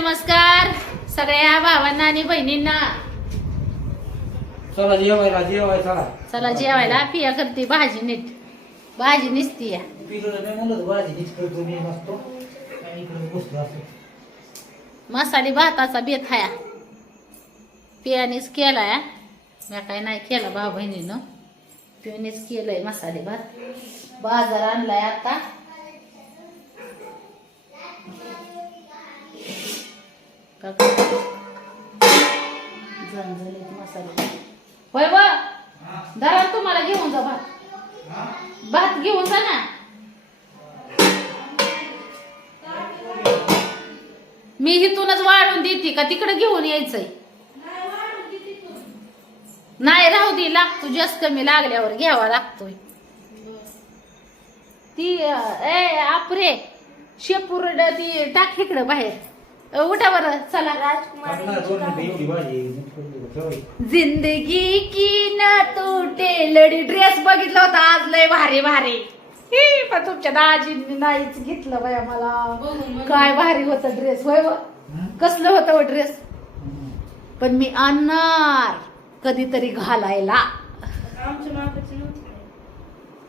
नमस्कार. सगळ्या भावांना आणि बहिणींना. चला जेवायला जेवाय चला. चला जेवायला. पिया करते भाजी नीट. भाजी निसती या. मसाली भाताचा बेत हाया. पियानेच केलाय. मी काय नाही केला भाऊ बहिणीनं. पियानेच केलंय मसाले भात. बाजार आणलाय आता. झणझणीत मसाले. होय ब. धरा तुम्हाला घेऊन जा भात. भात घेऊन जा ना. मी इथूनच वाढून देते का तिकडे घेऊन यायचंय. नाही राहू दे लागतो. जास्त कमी लागल्यावर घ्यावा लागतोय. ती ए आपरे. शेपूर ती टाक इकडं बाहेर. उठा बरं चला. जिंदगी की न तुटे लडी ड्रेस बघितला होता आज लय भारी भारी पण तुमच्या दाजींनी नाहीच घेतलं बाया मला काय भारी होता ड्रेस होय व? हं? कसलं होतं ड्रेस हं. पण मी आणणार कधीतरी घालायला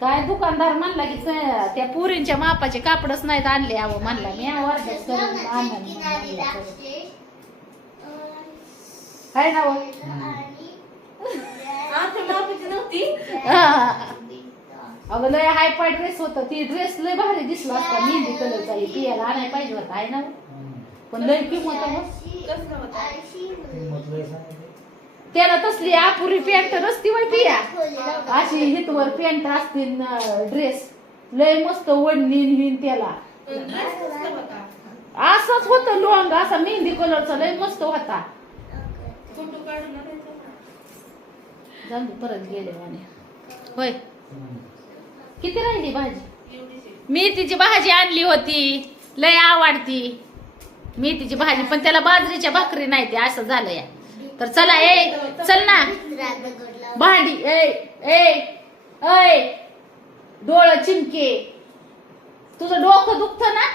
काय दुकानदार म्हणला की त्या त्या पुरींच्या मापाचे कापडच नाहीत आणले अहो म्हणला मी वर्धच करून आणलं. हाय ना हो? हा. अगं लय हाय पाय ड्रेस होता ती ड्रेस लय भारी दिसला असता मेहंदी कलरचा हे पियाला आणायला पाहिजे होता आहे ना? हं. पण लय किंमत आहे हो. त्याला तसली आपुरी पॅन्ट नसती वय पिया. अशी हितवर पॅन्ट असते ड्रेस लय मस्त वडणी हिन त्याला. असंच होतं लॉंग असा मेहंदी कलरचा लय मस्त होता. जाऊ परत गेले म्हणे. होय. किती राहिली भाजी? मेथीची भाजी आणली होती. लय आवडती. मेथीची भाजी पण त्याला बाजरीच्या भाकरी नाही ते असं झालं या तर चला ए चल ना. भांडी ए ए ऐ डोळ चिमके. तुझं डोकं दुखत ना?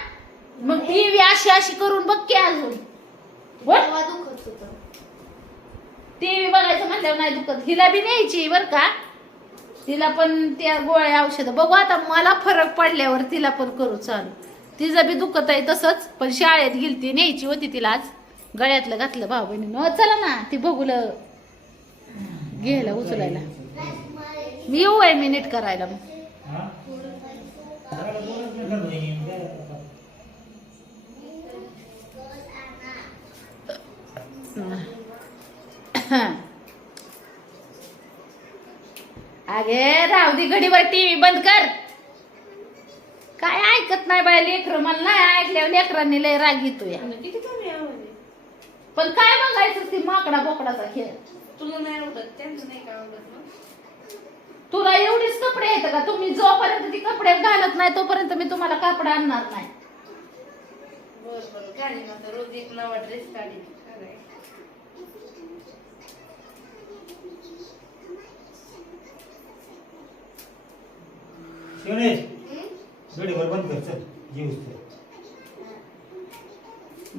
मग टीव्ही अशी अशी करून बघ की अजून. टीव्ही बघायचं म्हणल्यावर नाही दुखत. हिला बी न्यायची बर का? तिला पण त्या गोळ्या औषधं. बघू आता मला फरक पडल्यावर तिला पण करू चालू. तिचं बी दुखत आहे तसंच पण शाळेत गेली ती न्यायची होती तिला आज. गळ्यातलं घातलं भाऊ बहिणीनं. चला ना ती बघूलं. घ्यायला उचलायला. मी येऊ आहे मी नीट करायला मग. अगे राहू घडीवर टीव्ही बंद कर. काय ऐकत नाही बाय लेकर मला नाही ऐकल्यावर लेकरांनी लय राग येतो या आणि किती कमी आवाज आहे पण काय बघायचं ती माकडा बोकडाचा खेळ? तुला नाही आवडत त्यांचं नाही का आवडत ना तुला एवढीच कपडे आहेत का? तुम्ही जोपर्यंत ती कपडे घालत नाही तोपर्यंत मी तुम्हाला कपडे आणणार नाही. बर बर. रोज एक नवा ड्रेस बंद कर चल. तर.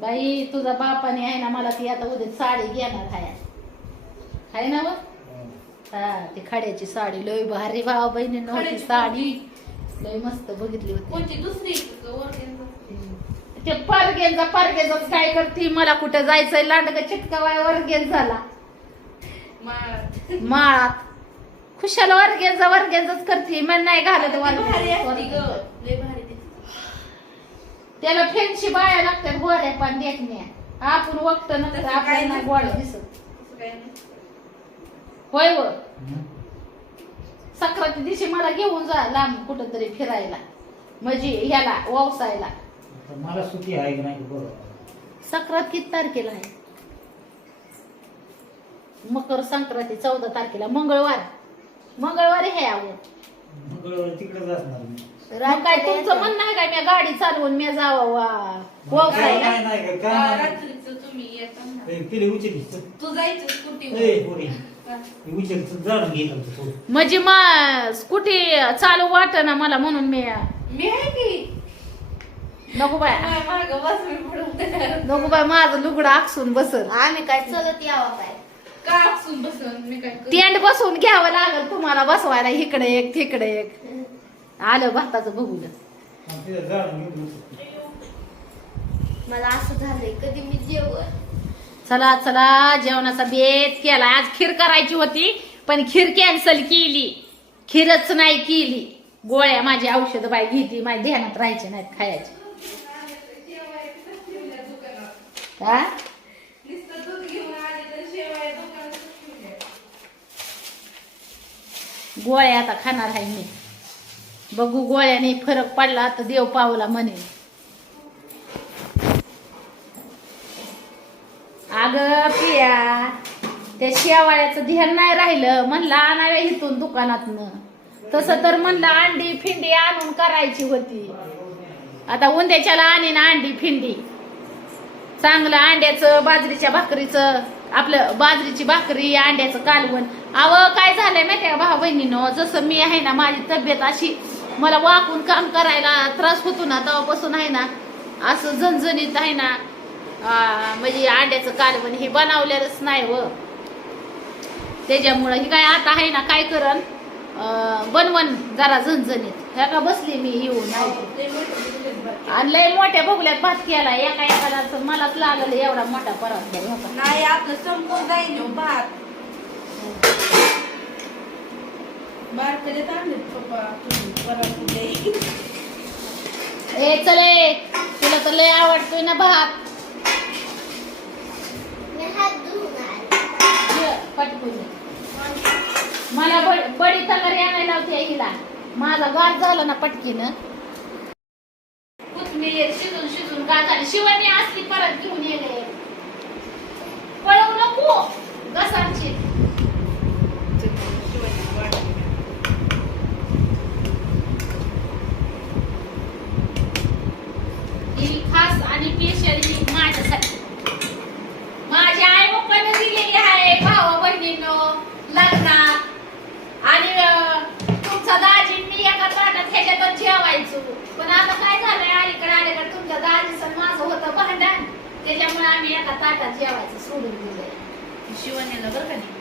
बाई तुझा बापाने आहे ना मला ती आता उद्या साडी घेणार आहे. आहे ना व? हं. ती खाड्याची साडी लय भारी भाव बहिणी होती खड्याची साडी. लय मस्त बघितली होती. कोणती? दुसरी? ते पारगेंचा पारगेचाच काय करते? मला कुठं जायचंय? लांडग चिटकावाय वर्गेन झाला माळात. खुशाल वर्गेंचा वर्गेंचाच करते. मन नाही घालत ती भारी असती ग वर्गेंचा. लय भारी दिसते त्याला फॅन्सी बाया लागतात गोऱ्या पण देखण्या आपण वक्त नंतर तसं काही आपल्याला. गोड दिसत. असं काही नसतं. होय व? हं? सक्राती दिवशी मला घेऊन जा लांब कुठं तरी फिरायला. म्हणजे ह्याला व्यवसायला मला सुट्टी आहे की नाही बघ सक्रात किती तारखेला आहे? मकर संक्रांती चौदा तारखेला. मंगळवार. मंगळवारी हे आवड मंगळवारी तिकडेच असणार मी. मग काय तुमचं म्हणणं आहे काय मी गाडी चालवून मी जावं वा. काय व्यवसायला नाही नाही काय नाही रात्रीचं तुम्ही येता ना. ए, तिला उचली चल. तू जायचं स्कूटी ए, पोरी. ती उचल चल, जाणून घे इकडचं थोडं. म्हणजे मग स्कूटी चालू वाट ना मला म्हणून मी. मी आहे की? नको बाय. माग बस मी पुढे नको बाय माझं लुगडं आकसून बसल आम्ही काय चलत यावं काय? का असून बसून? मी काय करू? टेंट बसवून घ्यावं लागल तुम्हाला बसवायला इकडे एक तिकडे एक. आलं भाताचं बघून. मला असं झालंय कधी मी जेवण? चला चला जेवणाचा बेत केला. आज खीर करायची होती पण खीर कॅन्सल केली. खीरच नाही केली. गोळ्या माझी औषध बाई घेतली माझ्या ध्यानात राहायचे नाहीत खायचे. हा? ठेवल्या. गोळ्या आता खाणार आहे मी. बघू गोळ्याने फरक पडला तर देव पावला म्हणे अग पिया त्या शेवाळ्याचं ध्यान नाही राहिलं. म्हणलं आणाव्या इथून दुकानातनं. तसं तर म्हणलं अंडी फिंडी आणून करायची होती. आता उंद्याच्याला आणीन अंडी फिंडी. चांगलं अंड्याचं बाजरीच्या भाकरीचं आपलं बाजरीची भाकरी अंड्याचं कालवण. अव काय झालंय माहिती का भाऊ बहिणीनं जसं मी आहे ना माझी तब्येत अशी मला वाकून काम करायला त्रास होतो ना तेव्हापासून आहे ना असं झणझणीत आहे ना म्हणजे अंड्याचं कालवण हे बनवलेलंच नाही व त्याच्यामुळं ही काय आता आहे ना काय करण बनवण जरा झणझणीत. ह्या का बसली मी येऊन आणि लय मोठ्या बघल्यात भात केला एका एकाला तर मलाच लागलं एवढा मोठा परत नाही आपलं संपून जाईल भात. बारकडे आणले पप्पा परत. ए चले तुला तर लय आवडतोय ना भात. मला बड- तलवारी आणायला होती हिला. माझा गाठ झाला ना पटकीनं. कोथमीर शिजून शिजून गाठ झाली शिवानी असली परत घेऊन येले. पळवू नको. घसांची शिवाजी वाटली. ही खास आणि स्पेशल ही माझ्यासाठी माझ्या आई पप्पाने दिलेली आहे भावा बहिणीनं लग्नात आणि अं, तुमचा दाजी मी एका ताटात ह्याच्यातच जेवायचो पण आता काय झालंय अलीकडे अलीकडे तुमच्या दाजीचं माझं होतं भांडण. त्याच्यामुळे आम्ही एका ताटात जेवायचं सोडून दिलंय. शिवानीला बरं का नाही.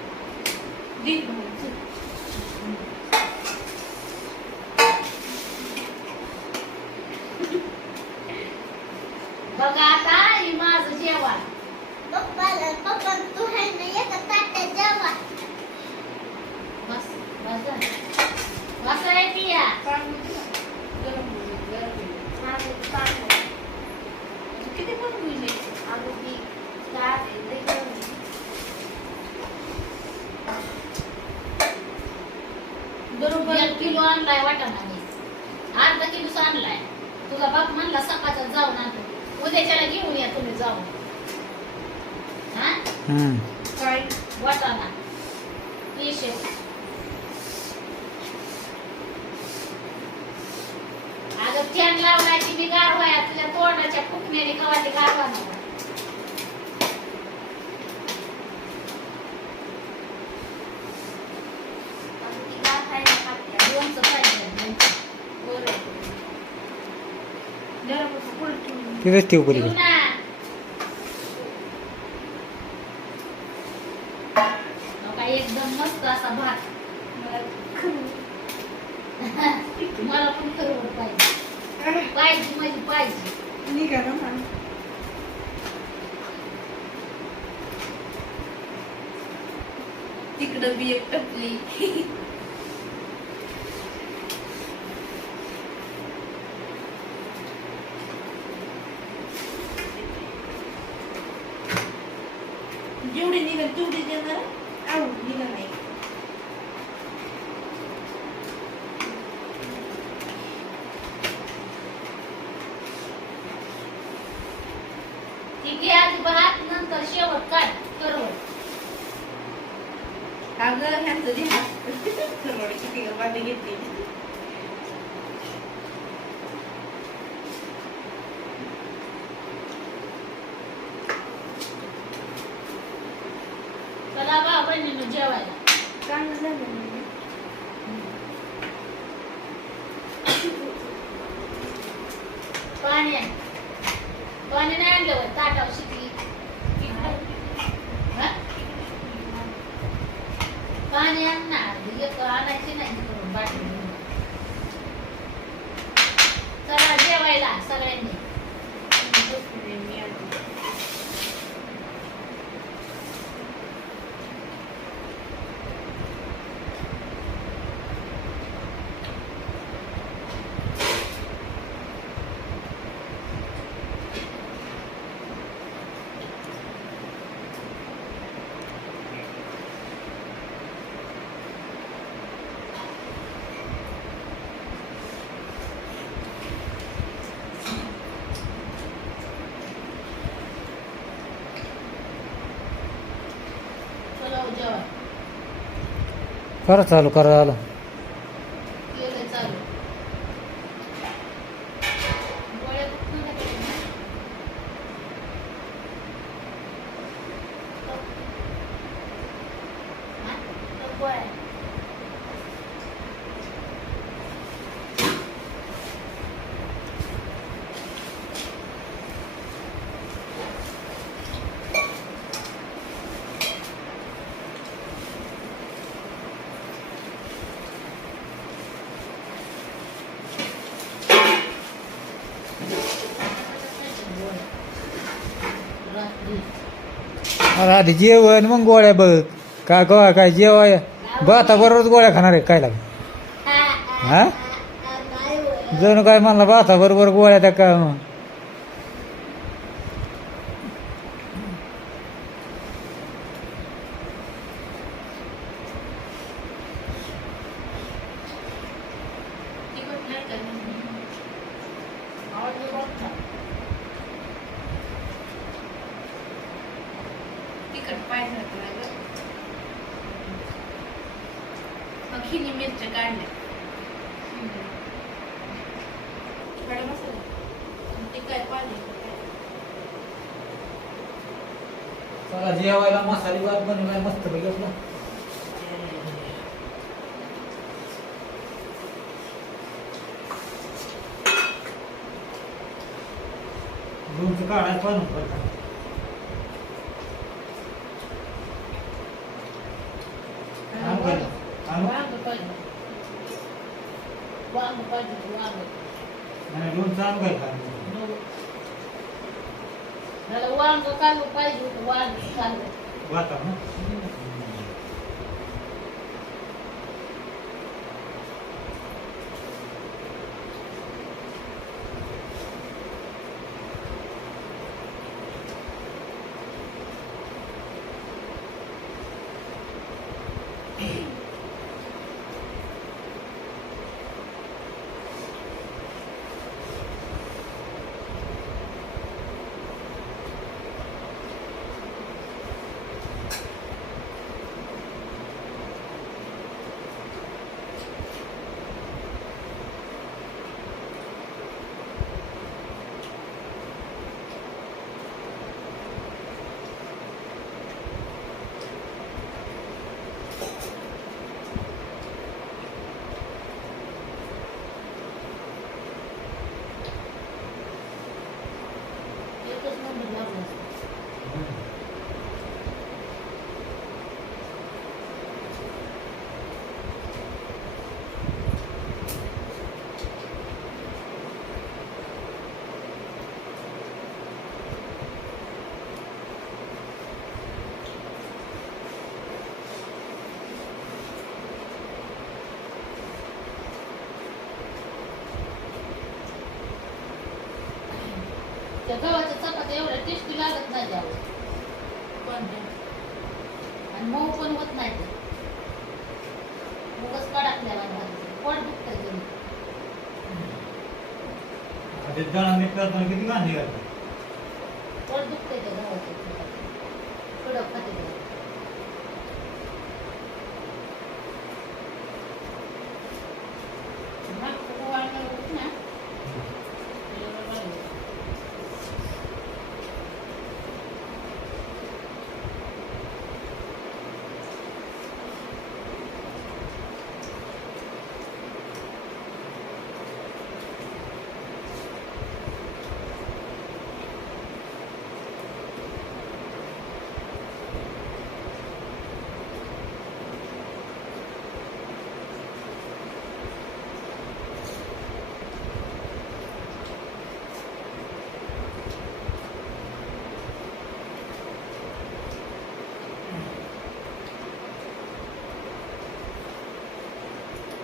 बघा आता ही माझं जेवण. पप्पाला पप्पा तू आहे ना एका ताट्यात जेवा. बस बस. बस आहे पिया पाणी दे ना. गरम होईल, गरम होईल. माझं पाणी किती पण होईल अगं मी काय लई गरम. बरोबर एक किलो आणलाय वाटाणाने. अर्धा किलो आणलाय. तुझा बाप म्हणला सकाळचा जाऊन आणतो उद्याच्याला घेऊन या तुम्ही जाऊन. हा. काय? वाटाणा. पेशे अगं फॅन लावलाय ती बी गार व्हाया तुझ्या तोंडाच्या फुकण्याने कवाची गारवा नका अगं ती काय खायला खाते. लोणचं पाहिजे लोणचं. बरं जरा बस पुढे ठेवून तिथंच ठेव पलीकडे एकदम मस्त असा भात. मला पण खरवड पाहिजे. पाहिजे म्हणजे पाहिजे. निघा ना. तिकडं बी एक टपली जेवढी निघाल तेवढी देणार आऊ निघा नाही ती गॅस भात नंतर शेवट काय करवड अगं ह्यांचं ध्यान खरवड किती वाटे घेतली चला बा बहिणीनं जेवायला चांगलं झालं म्हणजे पाणी. पाणी नाही आणलं होय, ताटावर शिकली हा? पाणी आण ना एक आणायची नाही इकडून बाटली घेऊन. चला जेवायला सगळ्यांनी मी आणते. चला हो, जेवा करा चालू करा आलं केलं चालू गोळ्या दुखत नाही का तुम्ही? हा? तर गोळ्या रात्री अरे आधी जेवण मग गोळ्या बघ. काय गोळ्या काय जेवाय? भाता बरोबरच गोळ्या खाणार आहे काय लागेल? हा? जणू काय म्हणला भाता बरोबर गोळ्या त्या काय मग Thank you का आवडलं बघ का? तिखट पाहिजे ना मिरच्या काढल्या खडा मसाला आणि ते काय चला जेवायला मसाले भात बनवलाय मस्त पैकी आपला. लोणचं काढायला पण बरं का. आणू का? आणू? वांग पाहिजे वांग पाहिजे वांग लोणचं आणू? त्याला वांग कालू पाहिजे वांग कालू ना? एकच नंबर लागला असता. त्या गव्हाच्या चपात्या एवढ्या टेस्टी लागत नाही त्यावर आणि मऊ पण होत नाही ते. उगाच कडाकल्याला पोट दुखत ते. दळण करताना किती गांधी घालतात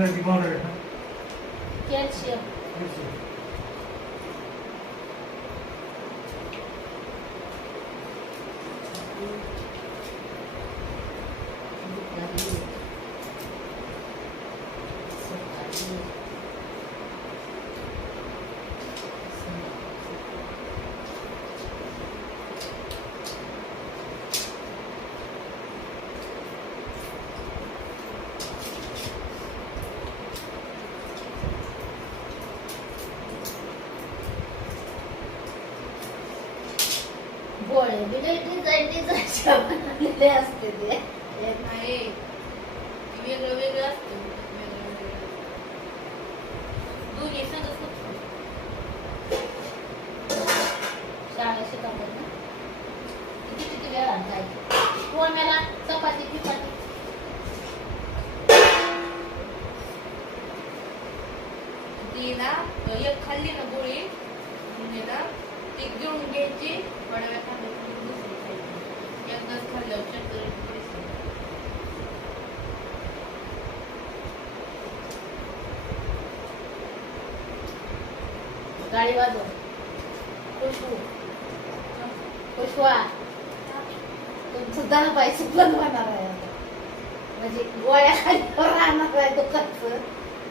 Thank you. Yes. डिझाईन असते ते. नाही वेगळं वेगळं असतं वेगळं वेगळं दोन्ही संगच होतं. शाळा शिकवतात ना किती किती वेळा जायचं कोण्याला चपाती पिपाटी ती ना एक खाल्ली ना गोळी म्हणजे ना ती गिळून घ्यायची थोड्या वेळ खाल्लं की मग दुसरी खायची एकदाच खाल्ल्यावर चक्कर येते परिस्थिती. गाडी वाजव. खुशबू खुशवा तुमचं दहा पैसे पण होणार आहे. म्हणजे गोळ्या खाल्यावर राहणार आहे दुकानचं.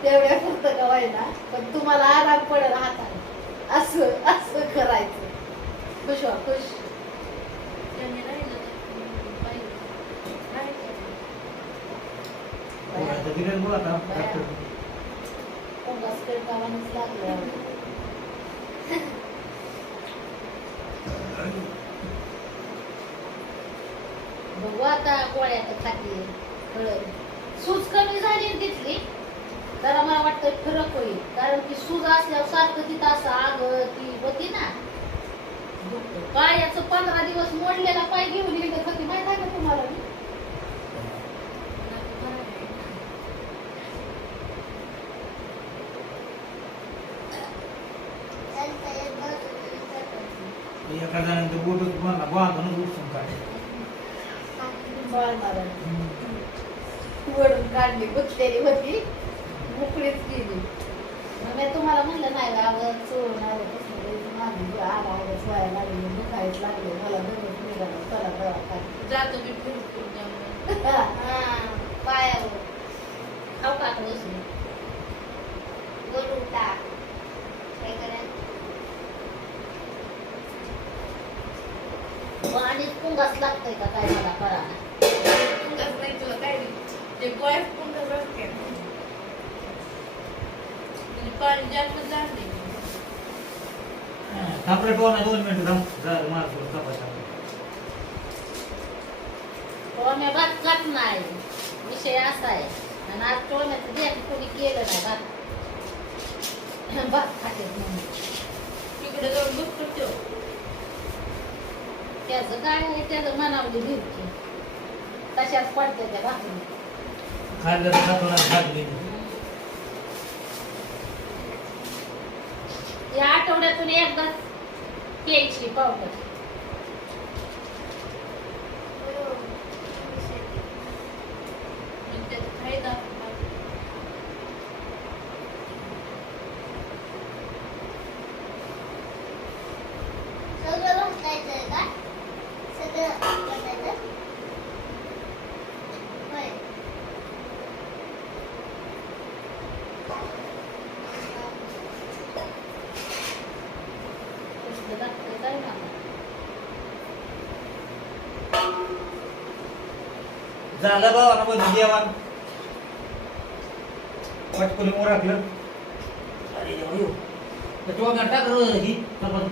तेवढ्या फक्त गवायला पण तुम्हाला आराम पडेल हाताला असं असं करायचं. खुश व्हा खुश. लागलं. बघू आता गोळ्या तर खाते सूज कमी झाली तिथली. जरा मला वाटतं फरक होईल. कारण की सूज असल्यावर सारखं तिथं असं आग ती होती ना. पायाचं पंधरा दिवस मोडलेला पाय घेऊन येत. होती माहीत आहे का तुम्हाला मी? एका जणांचं काढे मारणार वडून काढली गुतलेली होती. मोकळीच गेली. मग मी तुम्हाला म्हणलं नाही गावात चोरून आलं माझी आला आवाज व्हायला लागली दुखायच लागले मला दररोज निघालं चला दवाखान्यात जातो मी फिरून फिरून त्यामुळे पायावर. खाऊ काकडं बसून? वरून टाक. काय करायचं? आणि पुंगाच लागतंय का काय मला कळा पुंगाच नाही तुला काय नाही. ते गोळ्यात पुंगाच असते म्हणजे पाणी जास्त जाते थांबले टोना दोन मिनिटं थांब झालं माझं चपात्या टोम्या भात खात नाही विषय असा आहे आणि आज टोम्याचं ध्यान कोणी केलं नाही भात भात खाते म्हणून तिकडे जाऊन बघतो तो त्याचं काय आहे त्याचं मनावली भिरकी तशाच पडते त्या भाकरी. खाल्लं तर खातो नाही खाल्ली या आठवड्यातून एकदाच केकची पावडर आणि त्याचा फायदा सगळं घालायचंय का सगळं घालायचं होय कसलं लागतंय काय मला झालं बाबा पण जेवण. पटकुली मोर राखलं अरे देवा, यो. तर तो घंटा कर ही. आपण